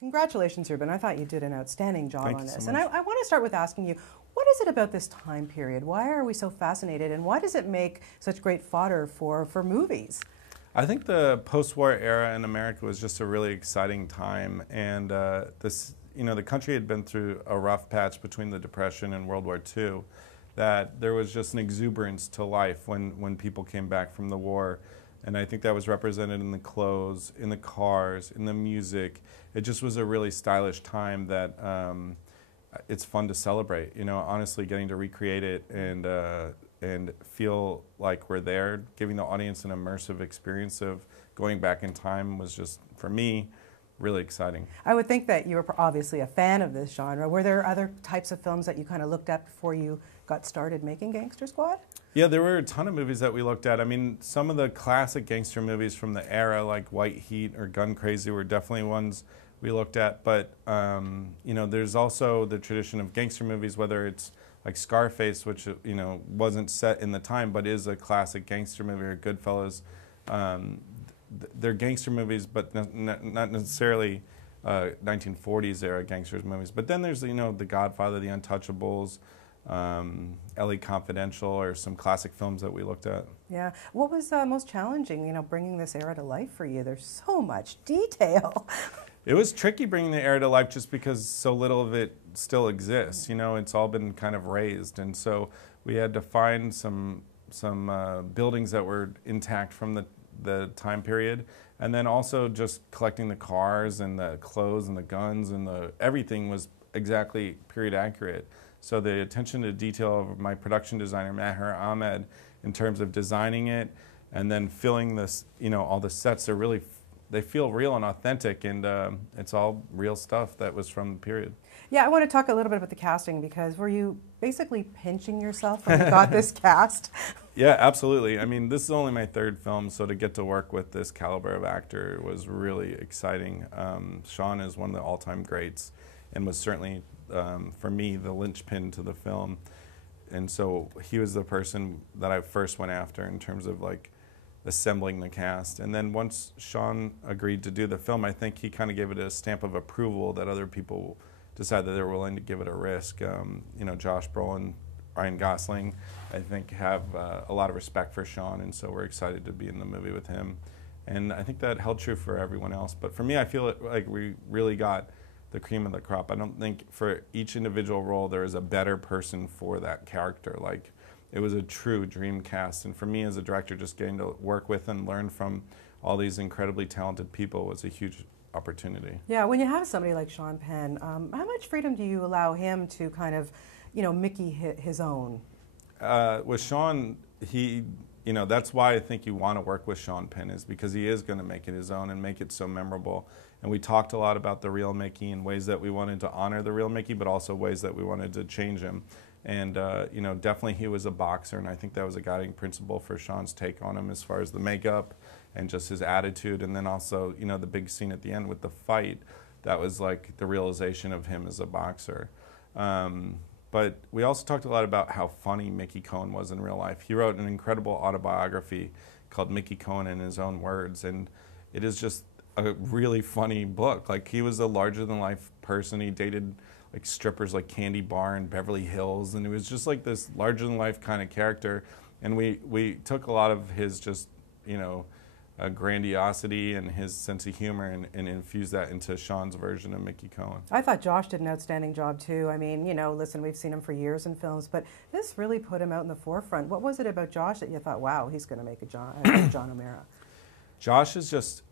Congratulations, Ruben. I thought you did an outstanding job Thank on you this. so And much. I want to start with asking you, what is it about this time period? Why are we so fascinated, and why does it make such great fodder for movies? I think the post-war era in America was just a really exciting time, and the country had been through a rough patch between the Depression and World War II. That there was just an exuberance to life when people came back from the war, and I think that was represented in the clothes, in the cars, in the music. It just was a really stylish time that it's fun to celebrate. You know, honestly, getting to recreate it and feel like we're there, giving the audience an immersive experience of going back in time was just, for me, really exciting. I would think that you were obviously a fan of this genre. Were there other types of films that you kind of looked at before you got started making Gangster Squad? Yeah, there were a ton of movies that we looked at. I mean, some of the classic gangster movies from the era, like White Heat or Gun Crazy, were definitely ones we looked at. But, there's also the tradition of gangster movies, whether it's like Scarface, which, wasn't set in the time, but is a classic gangster movie, or Goodfellas. They're gangster movies, but not necessarily 1940s era gangsters movies. But then there's, The Godfather, The Untouchables, LA Confidential, or some classic films that we looked at. Yeah. What was most challenging, bringing this era to life for you? There's so much detail. It was tricky bringing the era to life just because so little of it still exists. It's all been kind of razed, and so we had to find some buildings that were intact from the time period, and then also just collecting the cars and the clothes and the guns and everything was exactly period accurate. So the attention to detail of my production designer, Maher Ahmed, in terms of designing it and then filling this, all the sets are really, they feel real and authentic, and it's all real stuff that was from the period. Yeah, I want to talk a little bit about the casting, because were you basically pinching yourself when you got this cast? Yeah, absolutely. I mean, this is only my third film, so to get to work with this caliber of actor was really exciting. Sean is one of the all-time greats and was certainly, for me, the linchpin to the film. And so he was the person that I first went after in terms of like assembling the cast. And then once Sean agreed to do the film, I think he kind of gave it a stamp of approval that other people decided that they were willing to give it a risk. Josh Brolin, Ryan Gosling, I think have a lot of respect for Sean, and so we're excited to be in the movie with him. And I think that held true for everyone else. But for me, I feel like we really got the cream of the crop. I don't think for each individual role there is a better person for that character. Like, it was a true dream cast, and for me as a director, just getting to work with and learn from all these incredibly talented people was a huge opportunity. Yeah, when you have somebody like Sean Penn, how much freedom do you allow him to kind of, Mickey his own? With Sean, that's why I think you want to work with Sean Penn, is because he is going to make it his own and make it so memorable. And we talked a lot about the real Mickey and ways that we wanted to honor the real Mickey, but also ways that we wanted to change him. And, definitely he was a boxer, and I think that was a guiding principle for Sean's take on him as far as the makeup and just his attitude. And then also, the big scene at the end with the fight, that was like the realization of him as a boxer. But we also talked a lot about how funny Mickey Cohen was in real life. He wrote an incredible autobiography called Mickey Cohen in His Own Words, and it is just a really funny book. Like, he was a larger-than-life person. He dated like strippers like Candy Bar and Beverly Hills, and it was just like this larger-than-life kind of character. And we took a lot of his just, grandiosity and his sense of humor and infused that into Sean's version of Mickey Cohen. I thought Josh did an outstanding job too. I mean, listen, we've seen him for years in films, but this really put him out in the forefront. What was it about Josh that you thought, wow, he's going to make a John O'Mara? Josh is just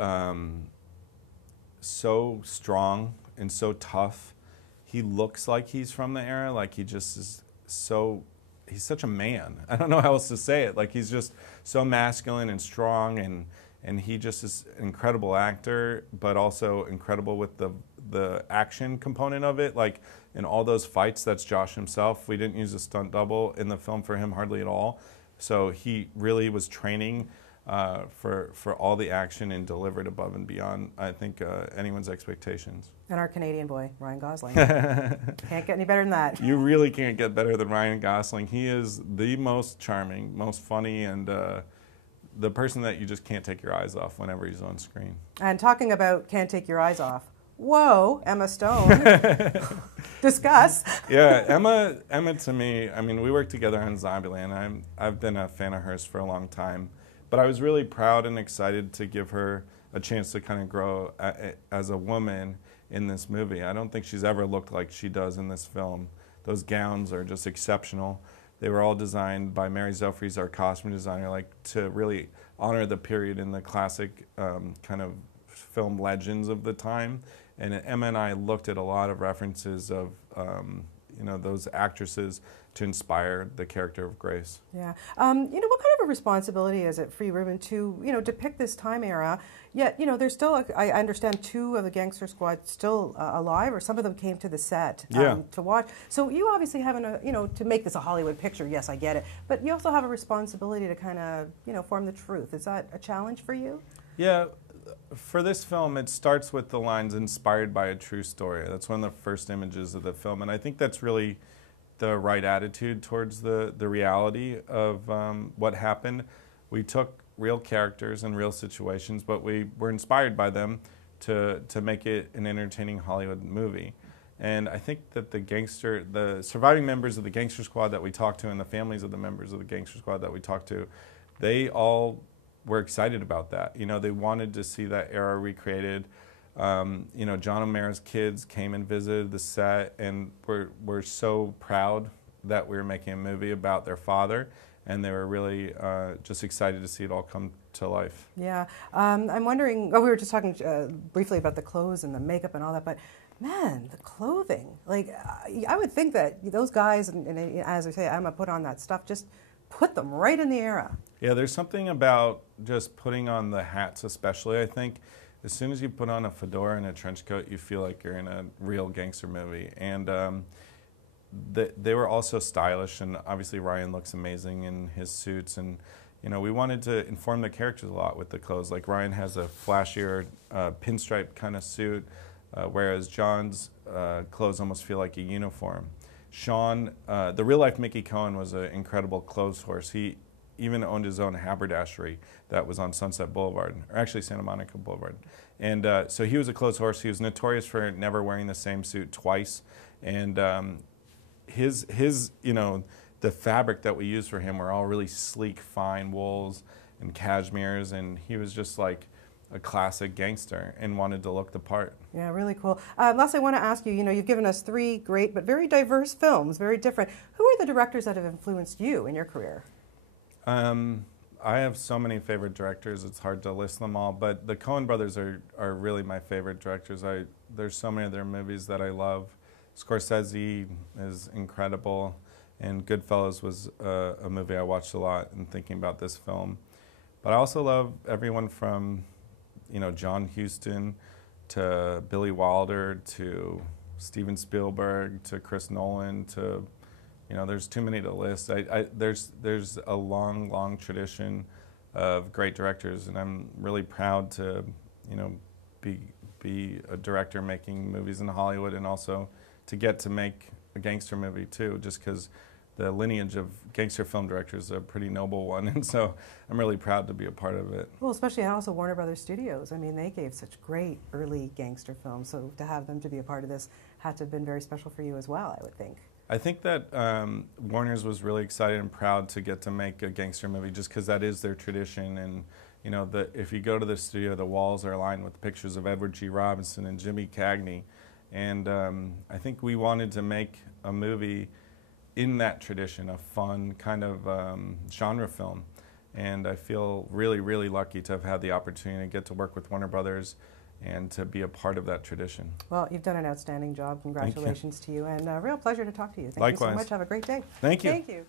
so strong and so tough. He looks like he's from the era, like he just is he's such a man. I don't know how else to say it. Like, he's just so masculine and strong, and he just is an incredible actor, but also incredible with the action component of it. Like, in all those fights, that's Josh himself. We didn't use a stunt double in the film for him hardly at all. So he really was training for all the action and delivered above and beyond, I think, anyone's expectations. And our Canadian boy, Ryan Gosling. Can't get any better than that. You really can't get better than Ryan Gosling. He is the most charming, most funny, and the person that you just can't take your eyes off whenever he's on screen. And talking about can't take your eyes off, Whoa, Emma Stone. Discuss. Yeah, Emma to me, I mean, we worked together on Zombieland. I've been a fan of hers for a long time, but I was really proud and excited to give her a chance to kind of grow as a woman in this movie. I don't think she's ever looked like she does in this film. Those gowns are just exceptional. They were all designed by Mary Zofries, our costume designer, like to really honor the period in the classic kind of film legends of the time. And Emma and I looked at a lot of references of those actresses to inspire the character of Grace. Yeah. What kind of a responsibility is it for you, Ruben, to depict this time era? Yet, there's still, I understand, 2 of the Gangster Squad still alive, or some of them came to the set to watch. So you obviously have to make this a Hollywood picture. Yes, I get it. But you also have a responsibility to kind of, form the truth. Is that a challenge for you? Yeah. For this film, it starts with the lines inspired by a true story. That's one of the first images of the film. And I think that's really the right attitude towards the reality of what happened. We took real characters and real situations, but we were inspired by them to make it an entertaining Hollywood movie. And I think that the surviving members of the Gangster Squad that we talked to and the families of the members of the Gangster Squad that we talked to, they all were excited about that. They wanted to see that era recreated. John O'Mara's kids came and visited the set, and were so proud that we were making a movie about their father, and they were really just excited to see it all come to life. Yeah. I'm wondering, we were just talking briefly about the clothes and the makeup and all that, but man, the clothing, like I would think that those guys, and as I say, Emma put on that stuff, just put them right in the era. Yeah, there's something about just putting on the hats especially, I think. As soon as you put on a fedora and a trench coat, you feel like you're in a real gangster movie. And they were also stylish, and obviously Ryan looks amazing in his suits. And we wanted to inform the characters a lot with the clothes. Like Ryan has a flashier pinstripe kind of suit, whereas John's clothes almost feel like a uniform. Sean, the real-life Mickey Cohen, was an incredible clothes horse. He even owned his own haberdashery that was on Sunset Boulevard, or actually Santa Monica Boulevard. And so he was a clothes horse. He was notorious for never wearing the same suit twice. And the fabric that we used for him were all really sleek, fine wools and cashmeres, and he was just like a classic gangster and wanted to look the part. Yeah, really cool. Lastly, I want to ask you, you've given us 3 great but very diverse films, very different. Who are the directors that have influenced you in your career? I have so many favorite directors, it's hard to list them all, but the Coen brothers are really my favorite directors. There's so many of their movies that I love. Scorsese is incredible, and Goodfellas was a movie I watched a lot in thinking about this film. But I also love everyone from John Huston to Billy Wilder to Steven Spielberg to Chris Nolan to there's too many to list. There's a long tradition of great directors, and I'm really proud to be a director making movies in Hollywood, and also to get to make a gangster movie too, just because the lineage of gangster film directors is a pretty noble one, and so I'm really proud to be a part of it. Well, especially also Warner Brothers Studios. I mean, they gave such great early gangster films, so to have them to be a part of this had to have been very special for you as well, I would think. I think that Warner's was really excited and proud to get to make a gangster movie, just because that is their tradition. And if you go to the studio, the walls are lined with pictures of Edward G. Robinson and Jimmy Cagney. And I think we wanted to make a movie in that tradition, a fun kind of genre film. And I feel really lucky to have had the opportunity to get to work with Warner Brothers and to be a part of that tradition. Well, you've done an outstanding job. Congratulations to you, and a real pleasure to talk to you. Thank Likewise. you so much. Have a great day. Thank you. Thank you.